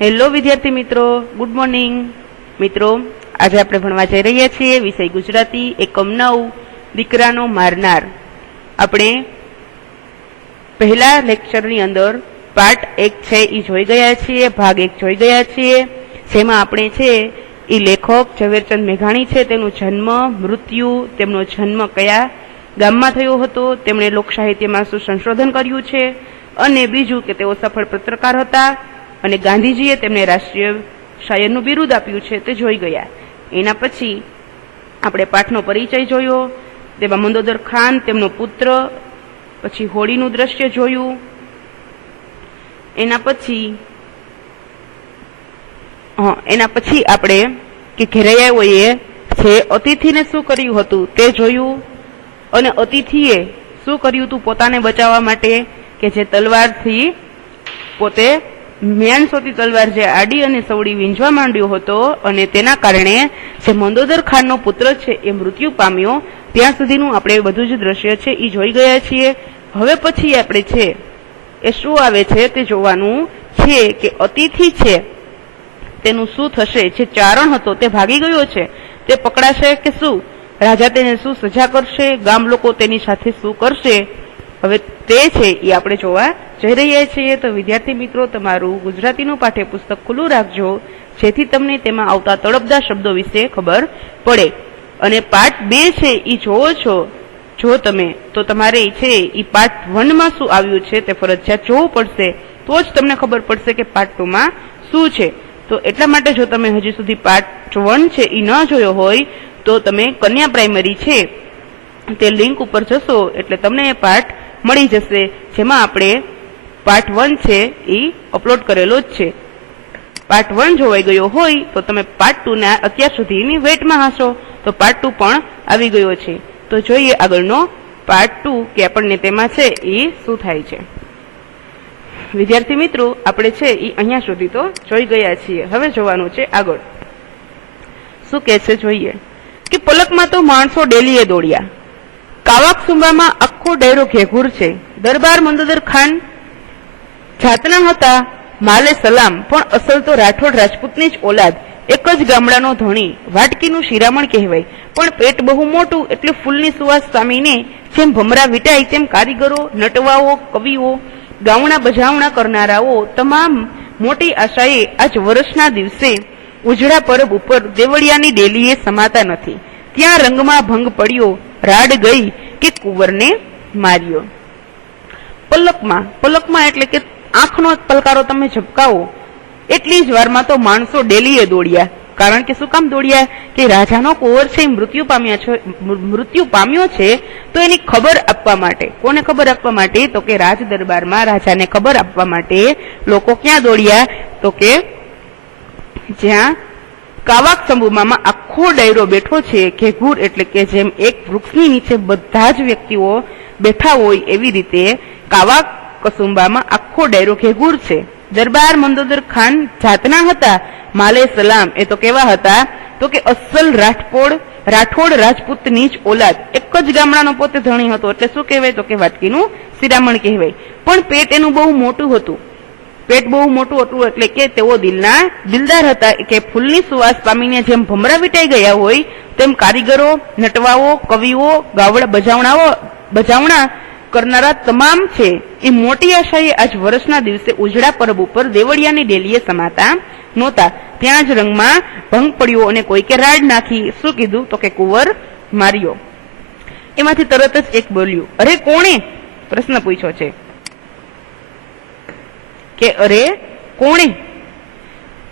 Hello વિદ્યાર્થી મિત્રો, good morning મિત્રો. આજે આપણે ભણવા જઈ રહ્યા છીએ વિષય ગુજરાતી એકમ 9 દીકરાનો મારનાર. આપણે પહેલા લેક્ચરની અંદર પાર્ટ 1 છે એ જોઈ ગયા છીએ, ભાગ 1 જોઈ ગયા છીએ, જેમાં આપણે છે એ લેખક ઝવેરચંદ મેઘાણી છે તેનું જન્મ, મૃત્યુ, તેમનો જન્મ કયા ગામમાં થયો હતો, તેમણે લોક સાહિત્યમાં શું સંશોધન કર્યું છે, અને બીજું કે તેઓ સફળ પત્રકાર હતા અને ગાંધીજીએ તેમને રાષ્ટ્રીય શાયરનું બિરુદ આપ્યું છે તે જોઈ ગયા. એના પછી આપણે પાઠનો પરિચય જોયો, તેમાં મંદોદર ખાન, તેમનો પુત્ર, પછી હોળીનું દ્રશ્ય જોયું. એના પછી આપણે કે ઘેરૈયાઓએ છે અતિથિને શું કર્યું હતું તે જોયું, અને અતિથિએ શું કર્યું હતું પોતાને બચાવવા માટે, કે જે તલવારથી પોતે મ્યાનસોતી તલવાર જે આડી અને સવડી વીંઝવા માંડ્યો હતો અને તેના કારણે જે મંદોદર ખાનનો પુત્ર છે એ મૃત્યુ પામ્યો. ત્યાં સુધીનું આપણે બધું જ દ્રશ્ય છે એ જોઈ ગયા છીએ. હવે પછી આપણે છે એ શું આવે છે તે જોવાનું છે કે અતિથિ છે તેનું શું થશે. જે ચારણ હતો તે ભાગી ગયો છે, તે પકડાશે કે શું, રાજા તેને શું સજા કરશે, ગામ લોકો તેની સાથે શું કરશે, હવે તે છે એ આપણે જોવા જઈ રહ્યા છીએ. તો વિદ્યાર્થી મિત્રો, તમારું ગુજરાતીનું પાઠ્યપુસ્તક ખુલ્લું રાખજો, જેથી તમને તેમાં આવતા તળપદા શબ્દો વિશે ખબર પડે. અને પાર્ટ 2 છે એ જોવો છો જો તમે, તો તમારે છે એ પાર્ટ 1 માં શું આવ્યું છે તે ફરજિયાત જોવું પડશે, તો જ તમને ખબર પડશે કે પાર્ટ 2 માં શું છે. તો એટલા માટે જો તમે હજી સુધી પાર્ટ 1 છે એ ન જોયો હોય તો તમે કન્યા પ્રાઇમરી છે તે લિંક ઉપર જશો એટલે તમને એ પાઠ મળી જશે, જેમાં આપણે પાર્ટ 1 છે એ અપલોડ કરેલો જ છે. પાર્ટ 1 જોવાઈ ગયો હોય તો તમે પાર્ટ 2 ના અત્યાર સુધીની વેટમાં હશો, તો પાર્ટ 2 પણ આવી ગયો છે. તો જોઈએ આગળનો પાર્ટ 2 કે આપણને તેમાં છે એ શું થાય છે. વિદ્યાર્થી મિત્રો, આપણે છે એ અહીંયા સુધી તો જોઈ ગયા છીએ. હવે જોવાનું છે આગળ શું કહે છે જોઈએ. કે પલકમાં તો માણસો ડેલીએ દોડ્યા, કાવાક સુંબામાં આખો ડેરો ઘેઘૂર છે. દરબાર મંદોદર ખાન જાતના હતા, માલે સલામ, પણ અસલ તો રાઠોડ રાજપૂતની જ ઓલાદ, એક જ ગામડાનો ધણી, વાટકીનું શિરામણ કહેવાય. પણ પેટ બહુ મોટું એટલે ફૂલની સુવાસ સામીને જેમ ભમરા વિટાય તેમ કારીગરો, નટવાઓ, કવિઓ, ગાવણા બજાવણા કરનારાઓ તમામ મોટી આશાએ આજ વર્ષના દિવસે ઉજળા પરબ ઉપર દેવળિયાની ડેલીએ સમાતા નથી. ત્યાં રંગમાં ભંગ પડ્યો, રાડ ગઈ કે કુંવરને માર્યો. પલકમાં એટલે કે આંખનો પલકારો તમે ઝબકાવો એટલી જ વારમાં તો માણસો ડેલીએ દોડ્યા. કારણ કે શું કામ દોડ્યા? કે રાજાનો કુંવર છે મૃત્યુ પામ્યો છે તો એની ખબર આપવા માટે. કોને ખબર આપવા માટે? તો કે રાજ દરબારમાં રાજાને ખબર આપવા માટે લોકો ક્યાં દોડ્યા? તો કે જ્યાં કાવાક સમૂહમાં આખો ડાયરો બેઠો છે, ઘેઘૂર એટલે કે જેમ એક વૃક્ષની નીચે બધા જ વ્યક્તિઓ બેઠા હોય એવી રીતે કાવાક કસુંબામાં આખો ડાયરો ઘેઘૂર છે. દરબાર મંદોદર ખાન જાતના હતા, માલે સલામ, એ તો કેવા હતા? તો કે અસલ રાઠોડ રાજપૂતની જ ઓલાદ, એક જ ગામડાનો પોતે ધણી હતો. એટલે શું કહેવાય? તો કે વાટકીનું શિરામણ કહેવાય. પણ પેટ એનું બહુ મોટું હતું. પેટ બહુ મોટું હતું એટલે કે તેઓ દિલદાર હતા, કે ફૂલની સુવાસ પામીને જેમ ભમરા વિટાઈ ગયા હોય તેમ કારીગરો, નટવાઓ, કવિઓ, બજાવણા કરનારા તમામ છે એ મોટી આશાએ આજ વર્ષના દિવસે ઉજળા પરબ ઉપર દેવળિયાની ડેલીએ સમાતા નહોતા. ત્યાં જ રંગમાં ભંગ પડ્યો અને કોઈકે રાડ નાખી. શું કીધું? તો કે કુંવર માર્યો. એમાંથી તરત જ એક બોલ્યું, અરે કોણે? પ્રશ્ન પૂછ્યો છે કે અરે કોણે?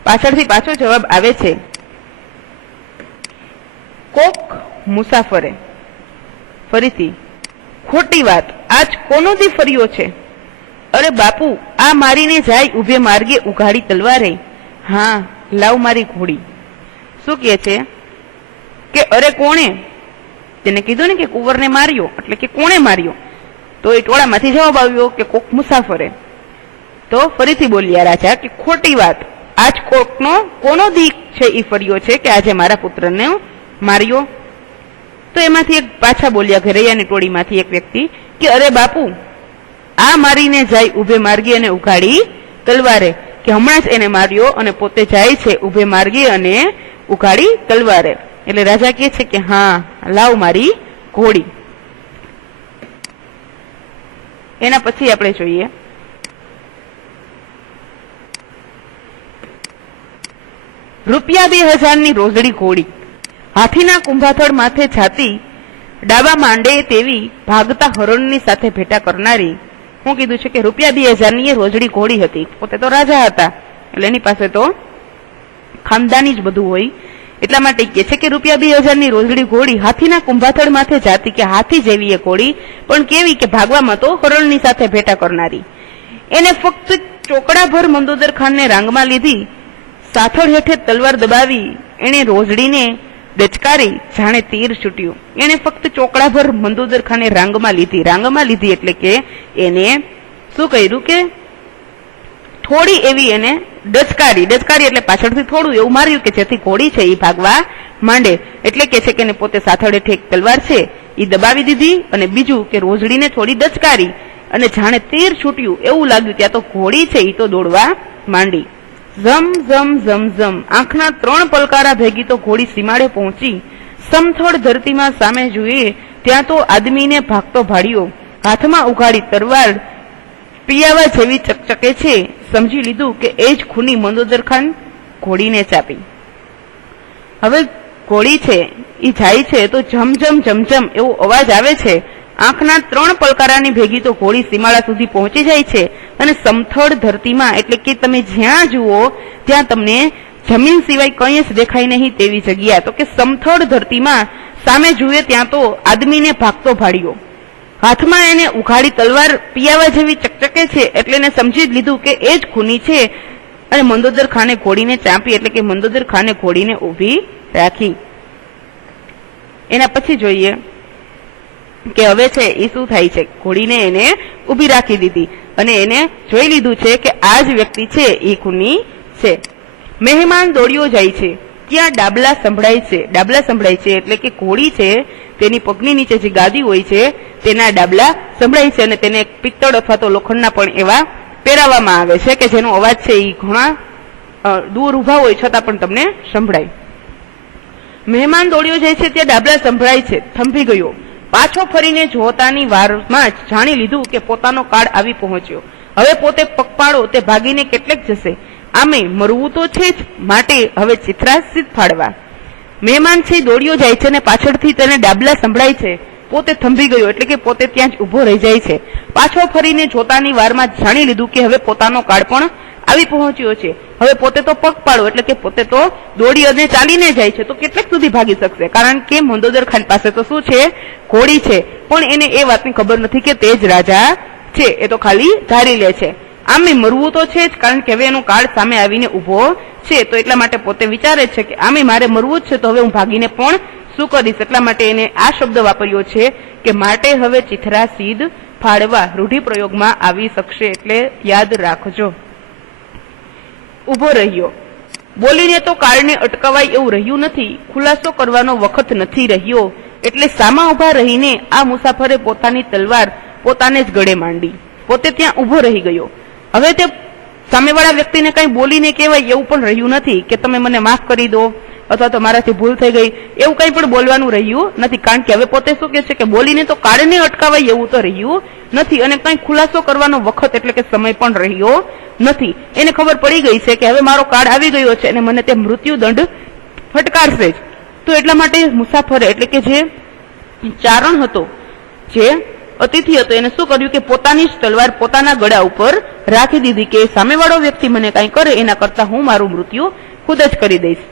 પાછળથી પાછો જવાબ આવે છે, કોક મુસાફરે. ફરીથી, ખોટી વાત, આજ કોનો દી ફર્યો છે? અરે બાપુ, આ મારીને જાય ઉભે માર્ગે ઉઘાડી તલવારે. હા, લાવ મારી ઘોડી. શું કહે છે? કે અરે કોણે? તેને કીધું ને કે કુંવરને માર્યો, એટલે કે કોણે માર્યો? તો એ ટોળામાંથી જવાબ આવ્યો કે કોક મુસાફરે. તો ફરીથી બોલ્યા રાજા કે ખોટી વાત, આજ કોનો દી છે એ ફર્યો છે કે આજે મારા પુત્રને માર્યો? તો એમાંથી એક પાછા બોલ્યા ઘરૈયાની ટોળીમાંથી એક વ્યક્તિ કે અરે બાપુ, આ મારીને જાય ઉભે માર્ગે અને ઉઘાડી તલવારે. કે હમણાં જ એને માર્યો અને પોતે જાય છે ઉભે માર્ગે અને ઉઘાડી તલવારે. એટલે રાજા કહે છે કે હા, લાવ મારી ઘોડી. એના પછી આપણે જોઈએ ₹2000ની રોજડી ઘોડી, હાથીના કુંભાથળ માથે છાતી, ડાબા માંડે તેવી ભાગતા હરણની સાથે ભેટા કરનારી. હું કીધું છે કે ₹2000ની એ રોજડી ઘોડી હતી. પોતે તો રાજા હતા એટલે એની પાસે તો ખાનદાની જ બધું હોય, એટલા માટે કહે છે કે ₹2000ની રોજડી ઘોડી, હાથીના કુંભાથળ માથે જાતી, કે હાથી જેવી એ ઘોડી, પણ કેવી કે ભાગવામાં તો હરણની સાથે ભેટા કરનારી. એને ફક્ત ચોકડાભર મંદોદર ખાનને રાંગમાં લીધી, સાથળ હેઠે તલવાર દબાવી એને રોજડીને ડચકારી, જાણે તીર છૂટ્યું. એને ફક્ત ચોકડાભર મંદોદર ખાને રાંગમાં લીધી એટલે કે એને શું કર્યું કે થોડી એવી એને ડચકારી એટલે પાછળથી થોડું એવું માર્યું કે જેથી ઘોડી છે એ ભાગવા માંડે. એટલે કે છે કે એને પોતે સાથળ હેઠે એક તલવાર છે એ દબાવી દીધી, અને બીજું કે રોજડીને થોડી ડચકારી અને જાણે તીર છૂટ્યું એવું લાગ્યું. ત્યાં તો ઘોડી છે એ તો દોડવા માંડી. ઝમ ઝમ ઝમ ઝમ આંખના 3 પલકારા ભેગી તો ઘોડી સીમાડે પહોંચી. સમથળ ધરતીમાં સામે જોઈએ ત્યાં તો આદમીને ભાગતો ભાળ્યો, હાથમાં ઉઘાડી તલવાર પિયાવા જેવી ચકચકે છે. સમજી લીધું કે એ જ ખૂની મંદોદર ખાન ઘોડીને ચાપી. હવે ઘોડી છે એ જાય છે તો ઝમઝમ ઝમઝમ એવો અવાજ આવે છે. આંખના 3 પલકારાની ભેગી તો ઘોડી સીમાડા સુધી પહોંચી જાય છે, અને સમથળ ધરતીમાં એટલે કે તમે જ્યાં જુઓ ત્યાં તમને જમીન સિવાય કંઈ જ દેખાય નહીં તેવી જગ્યા, તો કે સમથળ ધરતીમાં સામે જુએ ત્યાં તો આદમીને ભાગતો ભાળ્યો, હાથમાં એને ઉઘાડી તલવાર પિયાવા જેવી ચકચકે છે. એટલે એને સમજી જ લીધું કે એ જ ખૂની છે, અને મંદોદર ખાને ઘોડીને ચાંપી, એટલે કે મંદોદર ખાને ઘોડીને ઊભી રાખી. એના પછી જોઈએ કે હવે છે એ શું થાય છે. ઘોડીને એને ઊભી રાખી દીધી અને એને જોઈ લીધું છે કે આ જ વ્યક્તિ છે એ ખૂની છે. મહેમાન દોડ્યો જાય છે, ત્યાં ડાબલા સંભળાય છે એટલે કે ઘોડી છે તેની પગની નીચે જે ગાદી હોય છે તેના ડાબલા સંભળાય છે, અને તેને પિત્તળ અથવા તો લોખંડના પણ એવા પહેરાવવામાં આવે છે કે જેનો અવાજ છે એ ઘણા દૂર ઉભા હોય છતાં પણ તમને સંભળાય. મહેમાન દોડ્યો જાય છે, ત્યાં ડાબલા સંભળાય છે, થંભી ગયો. પાછો ફરીને જોતાની વારમાં જ જાણી લીધું કે પોતાનો કાળ આવી પહોંચ્યો. હવે પોતે પગપાળો તે ભાગીને કેટલેક જશે, આમે મરવું તો છે જ, માટે હવે ચિત્રાસિત ફાડવા. મહેમાન છે દોડ્યો જાય છે અને પાછળથી તેને ડાબલા સંભળાય છે. પોતે થંભી ગયો એટલે કે પોતે ત્યાં જ ઉભો રહી જાય છે. પાછો ફરીને જોતાની વારમાં જ જાણી લીધું કે હવે પોતાનો કાળ પણ આવી પહોંચ્યો છે. હવે પોતે તો પગપાળો એટલે કે પોતે તો દોડી અને ચાલીને જાય છે, તો કેટલેક સુધી ભાગી શકશે? કારણ કે મંદોદર ખાન પાસે તો શું છે? ઘોડી છે. પણ એને એ વાતની ખબર નથી કે તે જ રાજા છે, એ તો ખાલી ધારી લે છે. આમે મરવું તો છે જ, કારણ કે હવે એનો કાળ સામે આવીને ઉભો છે, તો એટલા માટે પોતે વિચારે છે કે આમે મારે મરવું જ છે, તો હવે હું ભાગીને પણ શું કરીશ? એટલા માટે એને આ શબ્દ વાપર્યો છે કે માટે હવે ચિત્રાસીદ ફાડવા. રૂઢિપ્રયોગમાં આવી શકશે એટલે યાદ રાખજો. ઉભો રહ્યો, બોલીને તો કાળને અટકાવાય એવું રહ્યું નથી, ખુલાસો કરવાનો વખત નથી રહ્યો, એટલે સામા ઉભા રહીને આ મુસાફરે પોતાની તલવાર પોતાને જ ગળે માંડી. પોતે ત્યાં ઉભો રહી ગયો. હવે તે સામેવાળા વ્યક્તિને કંઈ બોલીને કહેવાય એવું પણ રહ્યું નથી કે તમે મને માફ કરી દો અથવા તો મારાથી ભૂલ થઈ ગઈ, એવું કંઈ પણ બોલવાનું રહ્યું નથી. કારણ કે હવે પોતે શું કહે છે કે બોલીને તો કાળને અટકાવાય એવું તો રહ્યું નથી, અને કંઈ ખુલાસો કરવાનો વખત એટલે કે સમય પણ રહ્યો નથી. એને ખબર પડી ગઈ છે કે હવે મારો કાળ આવી ગયો છે અને મને તે મૃત્યુદંડ ફટકારશે જ. તો એટલા માટે મુસાફરે એટલે કે જે ચારણ હતો, જે અતિથિ હતો, એને શું કર્યું કે પોતાની જ તલવાર પોતાના ગળા ઉપર રાખી દીધી કે સામેવાળો વ્યક્તિ મને કંઈ કરે એના કરતા હું મારું મૃત્યુ ખુદ જ કરી દઈશ.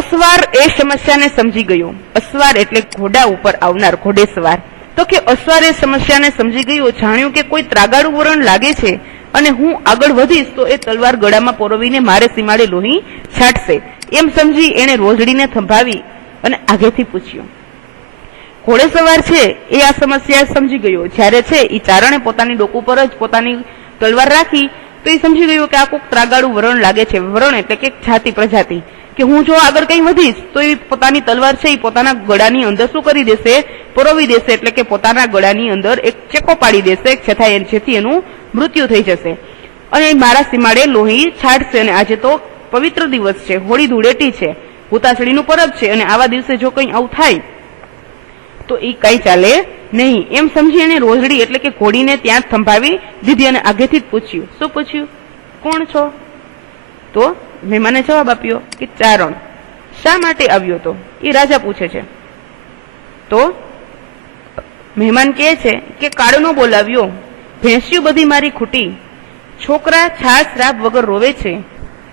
અસવાર એ સમસ્યાને સમજી ગયો. અસવાર એટલે ઘોડા ઉપર આવનાર ઘોડેસવાર. તો કે અસવાર એ સમસ્યાને સમજી ગયો, જાણ્યું કે કોઈ ત્રાગાડું વરણ લાગે છે અને હું આગળ વધીશ તો એ તલવાર ગળામાં પોરવીને મારે સીમાડે લોહી છાંટશે. એમ સમજી એને રોજડીને થંભાવી અને આગેથી પૂછ્યું. ઘોડેસવાર છે એ આ સમસ્યા સમજી ગયો. જ્યારે છે એ ચારણે પોતાની ડોક ઉપર જ પોતાની તલવાર રાખી તો એ સમજી ગયો કે આ કોઈક ત્રાગાડું વરણ લાગે છે. વરણ એટલે કે જાતિ પ્રજાતિ, કે હું જો આગળ કંઈ વધીશ તો એ પોતાની તલવાર છે એ પોતાના ગળાની અંદર શું કરી દેશે? પરોવી દેશે. એટલે કે પોતાના ગળાની અંદર એક ચેકો પાડી દેશે જેથી એનું મૃત્યુ થઈ જશે. અને મારા સીમાડે લોહી છાડશે, અને આજે તો પવિત્ર દિવસ છે, હોળી ધૂળેટી છે, ભૂતાસળીનું પરબ છે, અને આવા દિવસે જો કંઈ આવું થાય તો એ કઈ ચાલે નહીં. એમ સમજી એને રોજડી એટલે કે ઘોડીને ત્યાં જ થંભાવી દીધી અને આગેથી જ પૂછ્યું. શું પૂછ્યું? કોણ છો? તો મહેમાને જવાબ આપ્યો કે ચારણ. શા માટે આવ્યો તો? એ રાજા પૂછે છે. તો મહેમાન કહે છે કે કાળનો બોલાવ્યો, ભેંસ્યું બધી મારી ખૂટી, છોકરા છાસ રાબ વગર રોવે છે,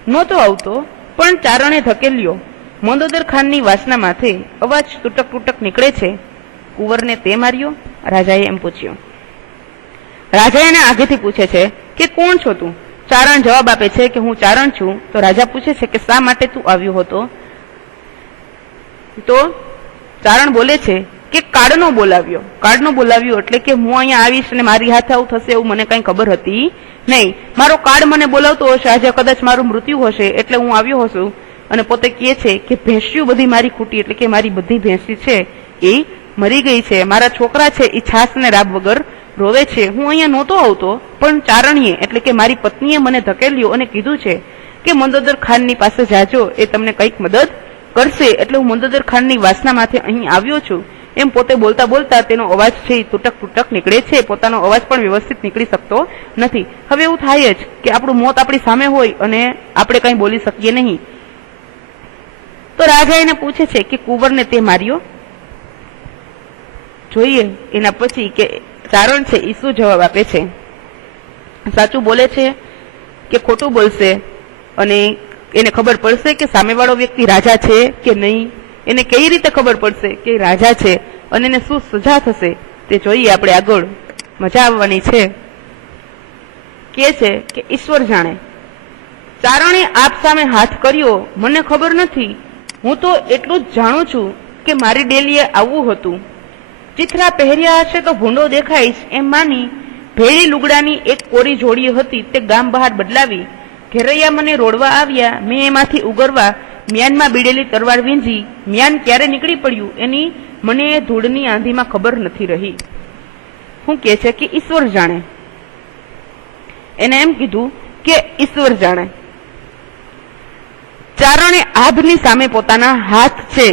નહોતો આવતો પણ ચારણે ધકેલ્યો, મંદોદર ખાનની વાસના માથે અવાજ તૂટક તૂટક નીકળે છે, કુંવરને તે માર્યો? રાજાએ એમ પૂછ્યું. રાજા એને આગેથી પૂછે છે કે કોણ છો તું? ચારણ જવાબ આપે છે કે હું ચારણ છું. તો રાજા પૂછે છે કે શા માટે તું આવ્યો હતો? તો ચારણ બોલે છે કે કાળનો બોલાવ્યો. કાળનો બોલાવ્યો એટલે કે હું અહીંયા આવીશ અને મારી હાથે આવું થશે એવું મને કઈ ખબર હતી નહીં. મારો કાળ મને બોલાવતો હશે, આજે કદાચ મારું મૃત્યુ હશે એટલે હું આવ્યો હશું. અને પોતે કહે છે કે ભેંસ્યું બધી મારી ખૂટી એટલે કે મારી બધી ભેંસી છે એ મરી ગઈ છે, મારા છોકરા છે એ છાસ ને રાબ વગર રોવે છે, હું અહીંયા નહોતો આવતો પણ ચારણીએ એટલે કે મારી પત્નીએ મને ધકેલ્યો અને કીધું છે કે મંદોદર ખાનની પાસે જાજો, એ તમને કંઈક મદદ કરશે, એટલે હું મંદોદર ખાનની વાસના માથે અહીં આવ્યો છું. એમ પોતે બોલતા બોલતા તેનો અવાજ છે એ તૂટક તૂટક નીકળે છે, પોતાનો અવાજ પણ વ્યવસ્થિત નીકળી શકતો નથી. હવે એવું થાય જ કે આપણું મોત આપણી સામે હોય અને આપણે કંઈ બોલી શકીએ નહીં. તો રાજા એને પૂછે છે કે કુંવરને તે માર્યો? જોઈએ એના પછી કે ચારણ છે એ શું જવાબ આપે છે. સાચું બોલે છે કે ખોટું બોલશે, અને એને ખબર પડશે કે સામેવાળો વ્યક્તિ રાજા છે કે નહીં, એને કઈ રીતે ખબર પડશે કે રાજા છે, અને એને શું સજા થશે તે જોઈએ આપણે આગળ. મજા આવવાની છે. કે છે કે ઈશ્વર જાણે. ચારણે આપ સામે હાથ કર્યો, મને ખબર નથી, હું તો એટલું જ જાણું છું કે મારી ડેલીએ આવવું હતું. ચિથરા પહેર્યા હશે તો ભૂંડો દેખાઈશ એમ માની ભેળી લુગડાની એક કોરી જોડી હતી તે ગામ બહાર બદલાવી. ઘેરૈયા મને રોડવા આવ્યા, મેં એમાંથી ઉગરવા મ્યાનમાં બીડેલી તરવાર વીંજી. મ્યાન ક્યારે નીકળી પડ્યું એની મને ધૂળની આંધીમાં ખબર નથી રહી. શું કહે છે કે ઈશ્વર જાણે. એને એમ કીધું કે ઈશ્વર જાણે. ચારણે આભની સામે પોતાના હાથ છે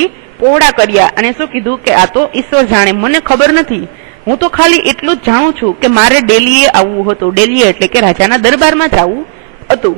એ પહોળા કર્યા અને શું કીધું કે આ તો ઈશ્વર જાણે, મને ખબર નથી, હું તો ખાલી એટલું જ જાણું છું કે મારે ડેલીએ આવવું હતું. ડેલીએ એટલે કે રાજાના દરબારમાં જ આવવું હતું.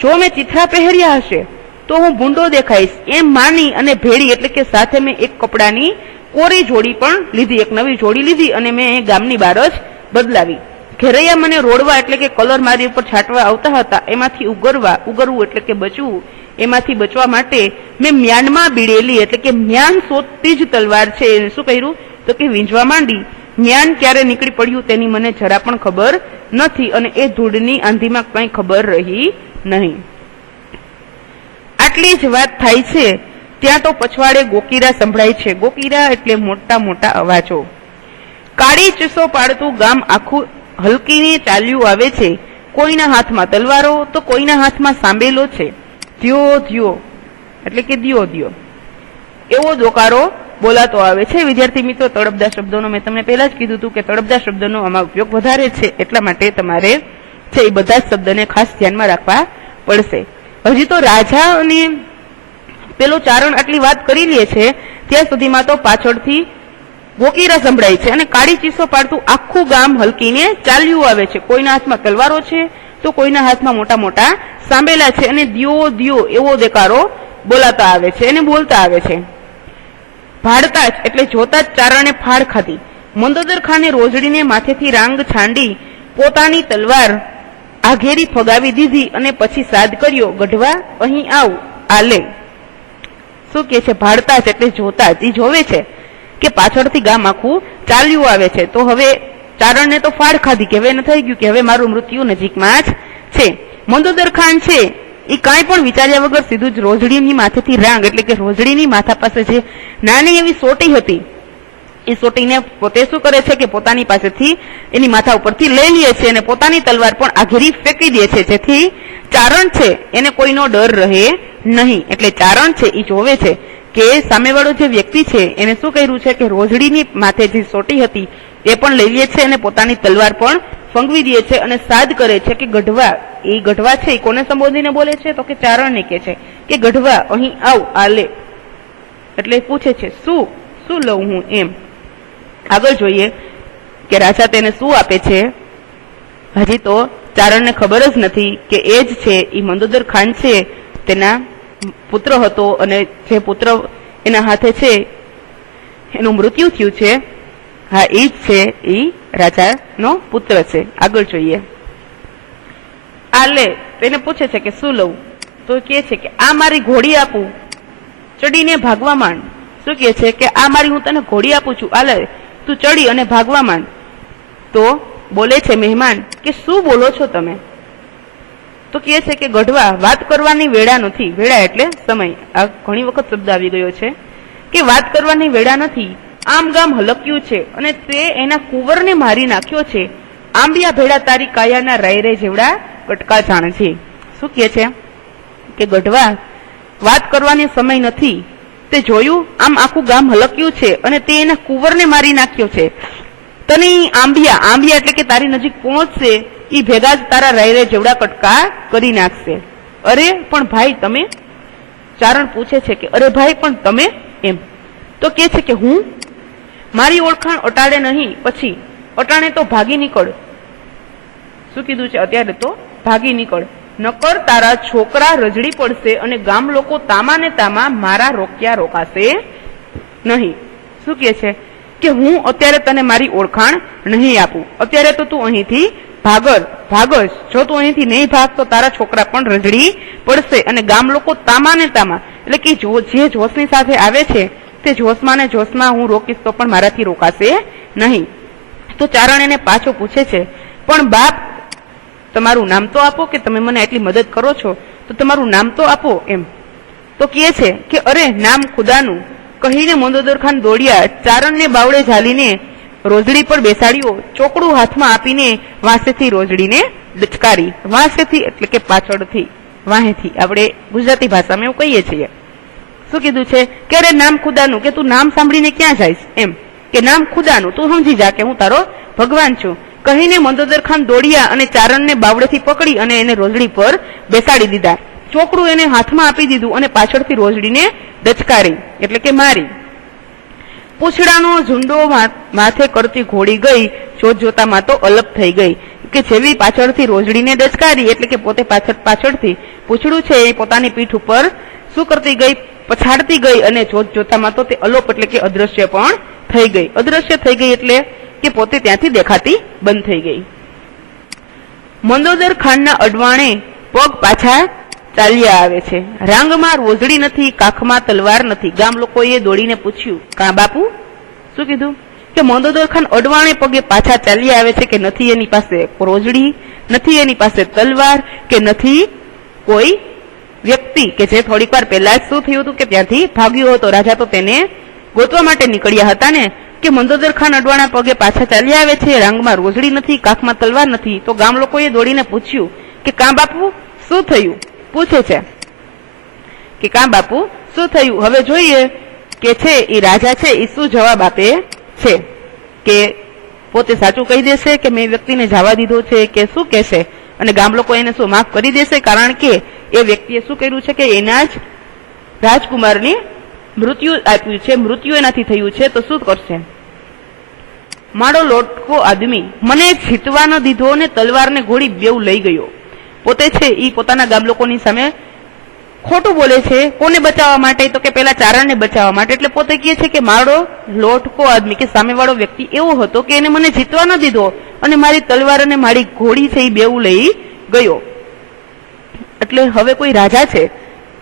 જો મેં ચિથરા પહેર્યા હશે તો હું ભૂંડો દેખાઈશ એમ માની અને ભેળી એટલે કે સાથે મેં એક કપડાની કોરી જોડી પણ લીધી, એક નવી જોડી લીધી અને મેં ગામની બહાર જ બદલાવી. ઘેરૈયા મને રોડવા એટલે કે કલર મારી ઉપર છાંટવા આવતા હતા, એમાંથી ઉગરવું એટલે કે બચવું, એમાંથી બચવા માટે મેં મ્યાનમાં બીડેલી એટલે કે મ્યાન શોધતી જ તલવાર છે શું કર્યું તો કે વીંજવા માંડી. મ્યાન ક્યારે નીકળી પડ્યું તેની મને જરા પણ ખબર નથી, અને એ ધૂળની આંધીમાં કંઈ ખબર રહી નહીં. આટલી જ વાત થાય છે ત્યાં તો પછવાડે ગોકીરા સંભળાય છે. ગોકીરા એટલે મોટા મોટા અવાજો. કાળી ચીસો પાડતું ગામ આખું હલકીને ચાલ્યું આવે છે. કોઈના હાથમાં તલવારો તો કોઈના હાથમાં સાંભેલો છે. ધ્યો ધ્યો એટલે કે દિયો દિયો એવો દોકારો બોલાતો આવે છે. વિદ્યાર્થી મિત્રો, તળપદા શબ્દોનો મેં તમને પહેલા જ કીધું હતું કે તળપદા શબ્દનો આમાં ઉપયોગ વધારે છે, એટલા માટે તમારે છે એ બધા જ શબ્દને ખાસ ધ્યાનમાં રાખવા પડશે. હજી તો રાજા અને પેલો ચારણ આટલી વાત કરી લે છે ત્યાં સુધીમાં તો પાછળથી ગોકીરા સંભળાય છે અને કાળી ચીસો પાડતું આખું ગામ હલકીને ચાલ્યું આવે છે. કોઈના હાથમાં તલવારો છે તો કોઈના હાથમાં મોટા મોટા સાંભેલા છે, અને દિયો દિયો એવો દેકારો બોલાતા આવે છે અને બોલતા આવે છે. ભાડતા જ એટલે જોતા જ ચારણે ફાળ ખાધી. મંદોદર ખાને રોજડીને માથેથી રાંગ છાંડી પોતાની તલવાર આઘેરી ફગાવી દીધી અને પછી સાદ કર્યો, ગઢવા અહીં આવ, આ લે. શું કે છે? ભાડતા જ એટલે જોતા જ. જોવે છે કે પાછળથી ગામ આખું ચાલ્યું આવે છે. તો હવે ચારણને તો ફાળ ખાધી કે હવે ન થઈ ગયું કે હવે મારું મૃત્યુ નજીકમાં જ છે. મંદોદર ખાન છે એ કાંઈ પણ વિચાર્યા વગર સીધું જ રોજડીની માથેથી રાંગ એટલે કે રોજડીની માથા પાસે જે નાની એવી સોટી હતી એ સોટીને પોતે શું કરે છે કે પોતાની પાસેથી એની માથા ઉપરથી લઈ લે છે અને પોતાની તલવાર પણ આઘેરી ફેંકી દે છે, જેથી ચારણ છે એને કોઈનો ડર રહે નહીં. એટલે ચારણ છે એ જોવે છે કે સામેવાળો જે વ્યક્તિ છે એને શું કર્યું છે કે રોજડીની માથે જે સોટી હતી એ પણ લઈ લે છે અને પોતાની તલવાર પણ ફંગવી દે છે અને સાદ કરે છે કે ગઢવા, એ ગઢવા છે એ કોને સંબોધીને બોલે છે? તો કે ચારણને કે છે કે ગઢવા અહીં આવ, આ લે. એટલે પૂછે છે શું શું લઉં હું એમ. આગળ જોઈએ કે રાજા તેને શું આપે છે. હજી તો ચારણને ખબર જ નથી કે એ જ છે, એ મંદોદર ખાન છે, તેના પુત્ર હતો અને જે પુત્ર એના હાથે છે એનું મૃત્યુ થયું છે. હા, એ જ છે, એ રાજાનો પુત્ર છે. આગળ જોઈએ. આ લે, તેને પૂછે છે કે શું લઉં? તો કહે છે કે આ મારી ઘોડી આપું, ચડીને ભાગવા માંડ. શું કહે છે કે આ મારી હું તને ઘોડી આપું છું, આ લે તું ચડી અને ભાગવા માંડ. તો બોલે છે મહેમાન કે શું બોલો છો તમે? તો કહે છે કે ગઢવા, વાત કરવાની વેળા નથી. વેળા એટલે સમય. આ ઘણી વખત શબ્દ આવી ગયો છે કે વાત કરવાની વેળા નથી. આમ ગામ હલક્યું છે અને તે એના કુંવરને મારી નાખ્યો છે. આંબિયા ભેડા તારી કાયાના રાયરે જેવડા કટકા જાણ છે. શું કહે છે કે ગઢવા, વાત કરવાની સમય નથી. તે જોયું, આમ આખું ગામ હલક્યું છે અને તે એના કુંવરને મારી નાખ્યો છે. તને આંબિયા, આંબિયા એટલે કે તારી નજીક પહોંચશે એ ભેગા જ તારા રાયરે જેવડા કટકા કરી નાખશે. અરે પણ ભાઈ તમે? ચારણ પૂછે છે કે અરે ભાઈ પણ તમે એમ. તો કે છે કે હું, મારી ઓળખાણ અટાડે નહીં, પછી અટાણે તો ભાગી નીકળ. શું કીધું છે? અત્યારે તો ભાગી નીકળ, નકર તારા છોકરા રજડી પડશે અને ગામ લોકો તામા ને તામા મારા રોક્યા રોકાશે નહીં. શું કે છે કે હું અત્યારે તને મારી ઓળખાણ નહીં આપું. અત્યારે તો તું અહીંથી ભાગસ. જો તું અહીંથી નહીં ભાગ તો તારા છોકરા પણ રજડી પડશે અને ગામ લોકો તામા ને તામા, એટલે કે જે જોશની સાથે આવે છે તે જોશમાં ને જોશમાં હું રોકીશ તો પણ મારાથી રોકાશે નહીં. તો ચારણ એને પાછો પૂછે છે પણ બાપ, તમારું નામ તો આપો, કે તમે મને આટલી મદદ કરો છો તો તમારું નામ તો આપો એમ. તો કહે છે કે અરે નામ ખુદાનું, કહીને મંદોદર ખાન દોડ્યા. ચારણને બાવડે ઝાલીને રોજડી પર બેસાડ્યો, ચોકડું હાથમાં આપીને વાંસેથી રોજડીને ડચકારી. વાંસેથી એટલે કે પાછળથી, વાહેથી આપણે ગુજરાતી ભાષામાં એવું કહીએ છીએ. શું કીધું છે કે અરે નામ ખુદાનું, કે તું નામ સાંભળીને ક્યાં જઈશ એમ, કે નામ ખુદાનું, તું સમજી જા કે હું તારો ભગવાન છું. કહીને મંદોદર ખાન દોડ્યા અને ચારણને બાવડેથી પકડી અને એને રોજડી પર બેસાડી દીધા. ચોકડું એને હાથમાં આપી દીધું અને પાછળથી રોજડીને ડચકારી એટલે કે મારી. પૂછડાનો ઝુંડો માથે કરતી ઘોડી ગઈ, જોત જોતામાં તો અલગ થઈ ગઈ. કે જેવી પાછળથી રોજડીને ડચકારી એટલે કે પોતે પાછળથી પૂછડું છે એ પોતાની પીઠ ઉપર શું કરતી ગઈ? પછાડતી ગઈ અને જોત જોતામાં તો તે અલોપ એટલે કે અદ્રશ્ય પણ થઈ ગઈ. અદ્રશ્ય થઈ ગઈ એટલે કે પોતે ત્યાંથી દેખાતી બંધ થઈ ગઈ. મંદોદર ખાનના અડવાણે પગ પાછા ચાલ્યા આવે છે. રાંગમાં રોજડી નથી, કાખમાં તલવાર નથી. ગામ લોકોએ દોડીને પૂછ્યું, કા બાપુ? શું કીધું કે મંદોદર ખાન અડવાણે પગે પાછા ચાલ્યા આવે છે કે નથી એની પાસે રોજડી, નથી એની પાસે તલવાર, કે નથી કોઈ વ્યક્તિ કે જે થોડીક વાર પહેલા જ શું થયું હતું કે ત્યાંથી ભાગ્યો હતો. રાજા તો તેને ગોતવા માટે નીકળ્યા હતા ને. કે મંદોદર ખાન અડવાણા પગે પાછા ચાલ્યા આવે છે, રાંગમાં રોજડી નથી, કાખમાં તલવાર નથી. તો ગામ લોકોએ દોડીને પૂછ્યું કે કા બાપુ શું થયું? પૂછે છે કે કા બાપુ શું થયું? હવે જોઈએ કે છે એ રાજા છે એ શું જવાબ આપે છે. કે પોતે સાચું કહી દેશે કે મેં વ્યક્તિને જવા દીધો છે, કે શું કહેશે? અને ગામ લોકો એને શું માફ કરી દેશે? કારણ કે એ વ્યક્તિએ શું કર્યું છે કે એના જ રાજકુમારની મૃત્યુ આપ્યું છે, મૃત્યુ એનાથી થયું છે. તો શું કરશે? મારો લોટકો આદમી મને જીતવા ન દીધો ને તલવારને ઘોડી બેઉ લઈ ગયો. પોતે છે એ પોતાના ગામ લોકોની સામે ખોટું બોલે છે. કોને બચાવવા માટે? તો કે પેલા ચારણને બચાવવા માટે. એટલે પોતે કહે છે કે મારો લોટકો આદમી કે સામેવાળો વ્યક્તિ એવો હતો કે એને મને જીતવા ન દીધો અને મારી તલવાર અને મારી ઘોડી છે એ બેઉ લઈ ગયો. એટલે હવે કોઈ રાજા છે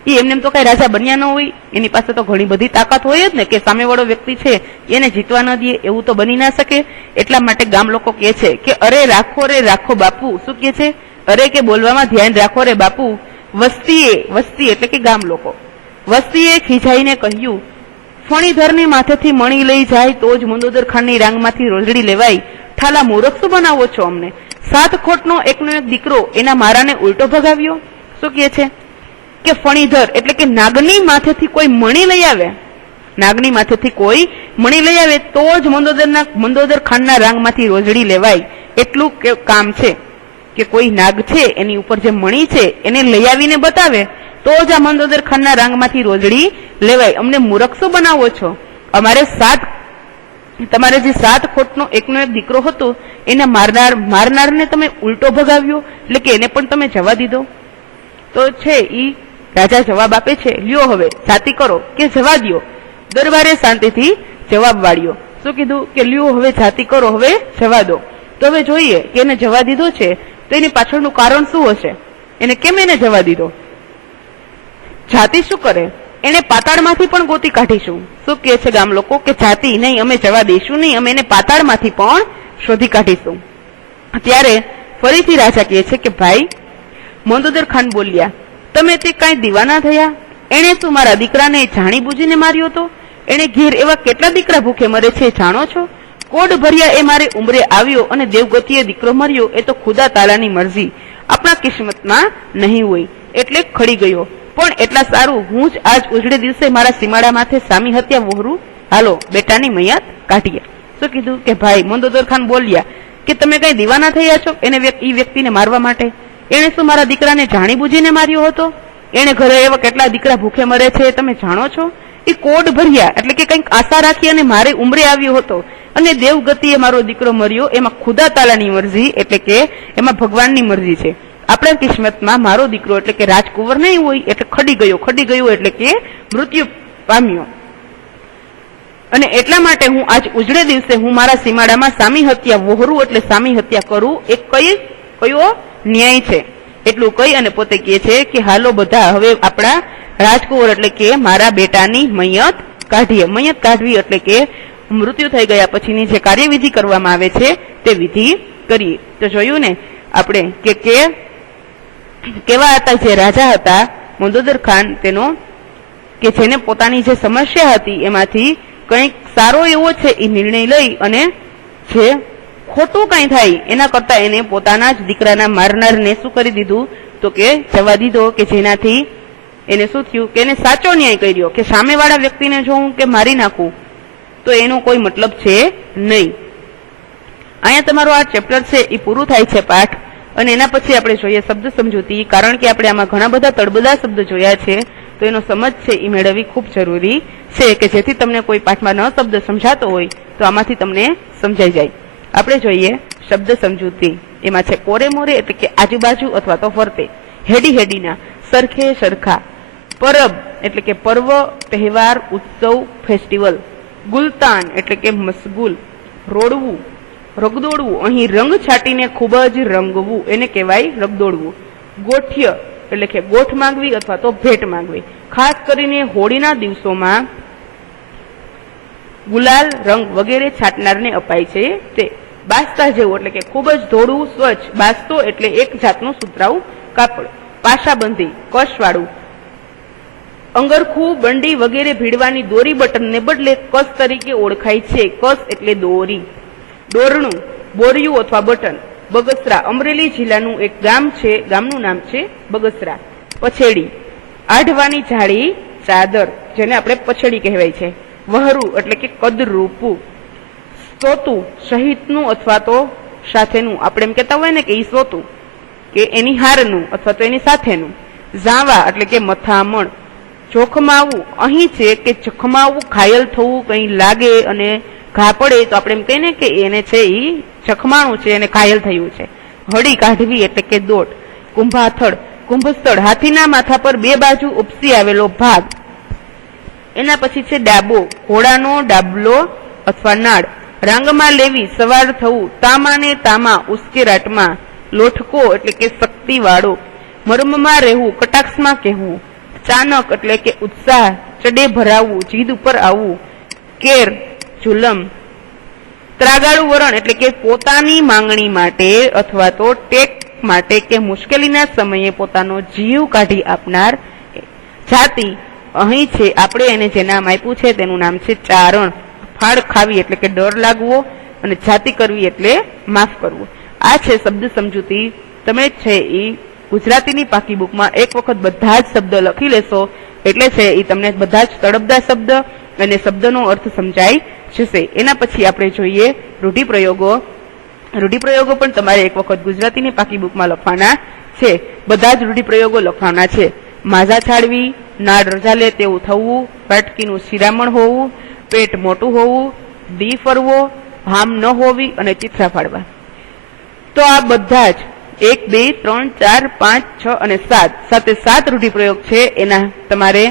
એ એમને તો કઈ રાજા બન્યા ન હોય, એની પાસે તો ઘણી બધી તાકાત હોય જ ને, કે સામેવાળો વ્યક્તિ છે એને જીતવા ન દે એવું તો બની ના શકે. એટલા માટે ગામ લોકો કહે છે કે અરે રાખો રે રાખો બાપુ. શું કહે છે? અરે કે બોલવામાં ધ્યાન રાખો રે બાપુ. વસ્તી એટલે કે ગામ લોકો, વસ્તીએ ખીજાઈને કહ્યું, ફણીધરની માથેથી મણી લઈ જાય તો જ મંદોદર ખાનની રાંગમાંથી રોજડી લેવાય. ઠાલા મૂરખ શું બનાવો છો અમને? 7 ખોટનો એકનો એક દીકરો એના મારાને ઉલટો ભગાવ્યો. શું કહે છે કે ફણીધર એટલે કે નાગની માથેથી કોઈ મણી લઈ આવે, નાગની માથેથી કોઈ મણી લઈ આવે તો જ મંદોદર ખાનના રાંગમાંથી રોજડી લેવાય. એટલું કામ છે કે કોઈ નાગ છે એની ઉપર જે મણી છે એને લઈ આવીને બતાવે તો જ આ મંદોદર ખાનના રાંગમાંથી રોજડી લેવાય. અમને મૂર્ખ શું બનાવો છો? તમારે જે 7 ખોટનો એકનો એક દીકરો હતો એને મારનારને તમે ઉલટો ભગાવ્યો, એટલે કે એને પણ તમે જવા દીધો. તો છે ઈ રાજા જવાબ આપે છે, લ્યો હવે જાતિ કરો કે જવા દો. દરબારે શાંતિથી જવાબ વાળ્યો. શું કીધું? કે લ્યો હવે જાતિ કરો, હવે જવા દો. તો હવે જોઈએ કે એને જવા દીધો છે તો એની પાછળનું કારણ શું હશે? એને કેમ એને જવા દીધો? જાતિ શું કરે? એને પાતાળમાંથી પણ ગોતી કાઢીશું. શું કહે છે ગામ લોકો? કે જાતિ નહીં, અમે જવા દઈશું નહીં, અમે એને પાતાળમાંથી પણ શોધી કાઢીશું. ત્યારે ફરીથી રાજા કહે છે કે ભાઈ, મંદોદર ખાન બોલ્યા, તમે તે કાંઈ દીવાના થયા? એને શું મારા દીકરાને જાણી બુજીને માર્યો હતો? એને ઘેર એવા કેટલા દીકરા ભૂખે મરે છે જાણો છો? કોડ ભર્યા એ મારે ઉંમરે આવ્યો અને દેવગતિએ દીકરો મર્યો એ તો ખુદા તાલાની મરજી, આપણા કિસ્મતમાં નહીં હોય એટલે ખડી ગયો. પણ એટલા સારું, હું જ આજ ઉજળે દિવસે મારા સીમાડા માથે સામી હત્યા વહોરું. હાલો બેટાની મૈયાત કાઢીએ. શું કીધું? કે ભાઈ, મંદોદર ખાન બોલ્યા કે તમે કઈ દીવાના થયા છો એને ઈ વ્યક્તિને મારવા માટે? એને શું મારા દીકરાને જાણી બુજીને માર્યો હતો? એને ઘરે એવા કેટલા દીકરા ભૂખે મરે છે તમે જાણો છો? એ કોડ ભર્યા એટલે કે કંઈક આશા રાખી અને મારે ઉંમરે આવ્યો હતો અને દેવગતિએ મારો દીકરો મર્યો, એમાં ખુદા તાલાની મરજી એટલે કે એમાં ભગવાનની મરજી છે. આપણા કિસ્મતમાં મારો દીકરો એટલે કે રાજકુંવર નહીં હોય એટલે ખડી ગયો એટલે કે મૃત્યુ પામ્યો. અને એટલા માટે હું આજ ઉજળે દિવસે હું મારા સીમાડામાં સામી હત્યા વહોરું એટલે સામી હત્યા કરું. એ કયો ન્યાય છે? એટલું કહી અને પોતે કહે છે કે હાલો બધા હવે આપણા રાજકુંવર એટલે કે મારા બેટાની મૈયત કાઢીએ. મૈયત કાઢવી એટલે કે મૃત્યુ થઈ ગયા પછીની જે કાર્યવિધિ કરવામાં આવે છે તે વિધિ કરીએ. તો જોયું ને આપણે કે કેવા હતા જે રાજા હતા મંદોદર ખાન, તેનો કે જેને પોતાની જે સમસ્યા હતી એમાંથી કંઈક સારો એવો છે એ નિર્ણય લઈ અને જે ખોટું કઈ થાય એના કરતા એને પોતાના જ દીકરાના મારનારને શું કરી દીધું? તો કે જવા દીધો. કે જેનાથી એને શું થયું કે એને સાચો ન્યાય કર્યો કે સામેવાળા વ્યક્તિને જો હું કે મારી નાખું તો એનો કોઈ મતલબ છે નહીં. અહીંયા તમારો આ ચેપ્ટર છે એ પૂરું થાય છે પાઠ. અને એના પછી આપણે જોઈએ શબ્દ સમજૂતી. કારણ કે આપણે આમાં ઘણા બધા તળબદા શબ્દ જોયા છે તો એનો સમજ છે એ મેળવવી ખૂબ જરૂરી છે કે જેથી તમને કોઈ પાઠમાં ન શબ્દ સમજાતો હોય તો આમાંથી તમને સમજાઈ જાય. આપણે જોઈએ શબ્દ સમજૂતી. એમાં છે કોરે મોરે એટલે કે આજુબાજુ અથવા તો ફરતે, હેડી હેડીના, સરખે સરખા, પરબ એટલે કે પર્વ, તહેવાર, ઉત્સવ, ફેસ્ટિવલ, ગુલતાન એટલે કે મશગુલ, રોડવું, રગદોડવું, અહીં રંગ છાટીને ખૂબ જ રંગવું એને કહેવાય રગદોડવું. ગોઠ્ય એટલે કે ગોઠ માંગવી અથવા તો ભેટ માંગવી. ખાસ કરીને હોળીના દિવસોમાં ગુલાલ રંગ વગેરે છાટનારને અપાય છે તે. બાસ્તા જેવું એટલે કે ખૂબ જ ધોળું સ્વચ્છ. બાસ્તો એટલે એક જાતનું સુતરાઉ કાપડ. પાશાબંધી કશવાળું. અંગરખું, બંડી વગેરે ભીડવાની દોરી બટનને બદલે કસ તરીકે ઓળખાય છે. કસ એટલે દોરી. દોરણું, બોરિયું અથવા બટન. બગસરા અમરેલી જિલ્લાનું એક ગામ છે, ગામનું નામ છે બગસરા. પછેડી આઢવાની જાળી ચાદર જેને આપણે પછેડી કહેવાય છે. વહરું એટલે કે કદરૂપું. સોતું સહિતનું અથવા તો સાથેનું. આપણે એમ કહેતા હોય ને કે ઈ સોતું કે એની હારનું અથવા તો એની સાથેનું. ઝાવા એટલે કે મથામણ. જોખમાવું અહીં છે કે જખમાવું, ઘાયલ થવું, કઈ લાગે અને ઘા પડે તો આપણે એમ કહીએ ને કે એને છે ઈ જખમાણું છે અને ઘાયલ થયું છે. હળી કાઢવી એટલે કે દોટ. કુંભાથળ કુંભસ્થળ, હાથીના માથા પર બે બાજુ ઉપસી આવેલો ભાગ. એના પછી છે ડાબો, ઘોડાનો ડાબલો અથવા નાળ. રાંગમાં લેવી, સવાર થવું. તામાને તામા, ઉશ્કેરાટમાં. લોઠકો એટલે કે શક્તિ વાળો. મર્મમાં રહેવું, કટાક્ષમાં કહેવું. ચાનક એટલે કે ઉત્સાહ, ચડે ભરાવવું, જીદ ઉપર આવવું. કેર જુલમ. ત્રાગાળું વરણ એટલે કે પોતાની માંગણી માટે અથવા તો ટેક માટે કે મુશ્કેલીના સમયે પોતાનો જીવ કાઢી આપનાર. જાતિ અહીં છે આપણે એને જે નામ આપ્યું છે તેનું નામ છે ચારણ. ફાળ ખાવી એટલે કે ડર લાગવો અને જાતિ કરવી એટલે માફ કરવું. આ છે શબ્દ સમજૂતી. તમે છે એ ગુજરાતીની પાકી બુકમાં એક વખત બધા જ શબ્દ લખી લેશો એટલે છે એ તમને બધા જ તળપદા શબ્દ અને શબ્દનો અર્થ સમજાઈ જશે. એના પછી આપણે જોઈએ રૂઢિપ્રયોગો રૂઢિપ્રયોગો પણ તમારે એક વખત ગુજરાતીની પાકી બુકમાં લખવાના છે. બધા જ રૂઢિપ્રયોગો લખવાના છે. માઝા છાડવી, નાળ રજા લે તેવું થવું, પાટકીનું શિરામણ હોવું, પેટ મોટું હોવું, દી ફરવો, હામ ન હોવી અને ચિત્રા પાડવા. તો આ બધા જ 1, 2, 3, 4, 5, 6 અને 7 સાથે 7 રૂઢિપ્રયોગ છે. એના તમારે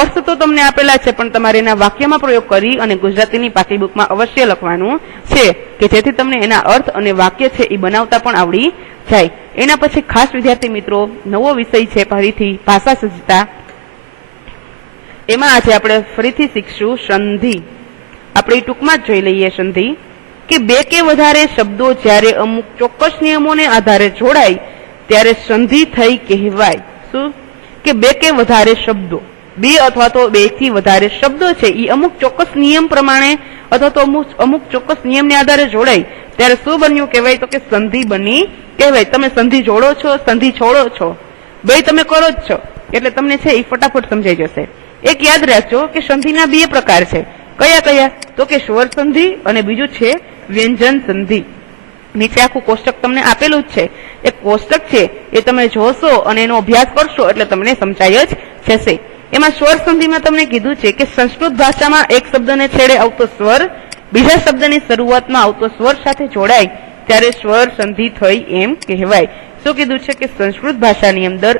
અર્થ તો તમને આપેલા છે, પણ તમારે એના વાક્યમાં પ્રયોગ કરી અને ગુજરાતીની પાકી બુકમાં અવશ્ય લખવાનું છે, કે જેથી તમને એના અર્થ અને વાક્ય છે એ બનાવતા પણ આવડી જાય. એના પછી ખાસ વિદ્યાર્થી મિત્રો નવો વિષય છે ફરીથી ભાષા સજ્જતા. એમાં આજે આપણે ફરીથી શીખશું સંધિ. આપણે ટૂંકમાં જ જોઈ લઈએ સંધિ, કે બે કે વધારે શબ્દો જ્યારે અમુક ચોક્કસ નિયમોને આધારે જોડાય ત્યારે સંધિ થઈ કહેવાય. શું? કે બે કે વધારે શબ્દો, બે અથવા તો બે થી વધારે શબ્દો છે એ અમુક ચોક્કસ નિયમ પ્રમાણે અથવા તો અમુક ચોક્કસ નિયમને આધારે જોડાય ત્યારે શું બન્યું કહેવાય? તો કે સંધિ બની કહેવાય. તમે સંધિ જોડો છો, સંધિ છોડો છો, બે તમે કરો જ છો, એટલે તમને છે એ ફટાફટ સમજાઈ જશે. એક યાદ રાખજો કે સંધિના બે પ્રકાર છે. કયા કયા? તો કે સ્વર સંધિ અને બીજું છે વ્યંજન સંધિ. નીચે આખું કોષ્ટક તમને આપેલું જ છે. એક કોષ્ટક છે એ તમે જોશો અને એનો અભ્યાસ કરશો એટલે તમને સમજાય જ જશે. એમાં સ્વર સંધિમાં તમને કીધું છે કે સંસ્કૃત ભાષામાં એક શબ્દને છેડે આવતો સ્વર બીજા શબ્દની શરૂઆતમાં આવતો સ્વર સાથે જોડાય ત્યારે સ્વર સંધિ થઈ એમ કહેવાય. શું કીધું છે? કે સંસ્કૃત ભાષાની અંદર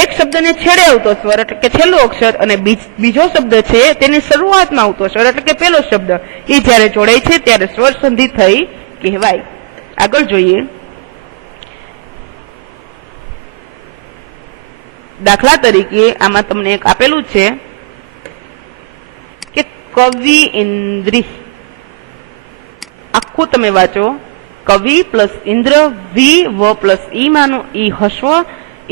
એક શબ્દને છેડે આવતો સ્વર એટલે કે છેલ્લો અક્ષર અને બીજો શબ્દ છે તેની શરૂઆતમાં આવતો સ્વર એટલે કે પહેલો શબ્દ એ જયારે જોડાય છે ત્યારે સ્વર સંધિ થઈ કહેવાય. આગળ જોઈએ. દાખલા તરીકે આમાં તમને એક આપેલું છે કે કવિ ઇન્દ્રી. આખું તમે વાંચો. કવિ પ્લસ ઇન્દ્ર, વી વ પ્લસ ઈ માનો ઈ હસ્વ,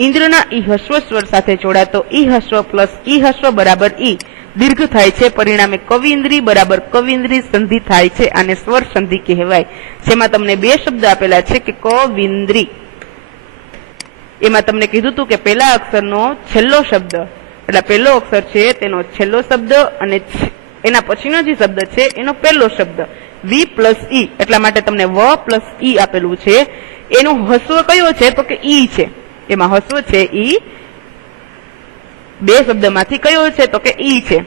ઇન્દ્રના ઈ હસ્વ સ્વર સાથે જોડાતો ઈ હસ્વ પ્લસ ઈ હસ્વ બરાબર ઈ દીર્ઘ થાય છે. પરિણામે કવિન્દ્રી બરાબર કવિન્દ્રી સંધિ થાય છે. આને સ્વર સંધિ કહેવાય. જેમાં તમને બે શબ્દ આપેલા છે કે કવિન્દ્રી. એમાં તમને કીધું હતું કે પહેલા અક્ષરનો છેલ્લો શબ્દ એટલે પહેલો અક્ષર છે તેનો છેલ્લો શબ્દ અને એના પછીનો જે શબ્દ છે એનો પહેલો શબ્દ વી પ્લસ ઈ. એટલા માટે તમને વ પ્લસ ઈ આપેલું છે. એનો હસ્વ કયો છે? તો કે ઈ છે. એમાં હસ્વ છે ઈ. બે શબ્દમાંથી કયો છે? તો કે ઈ છે.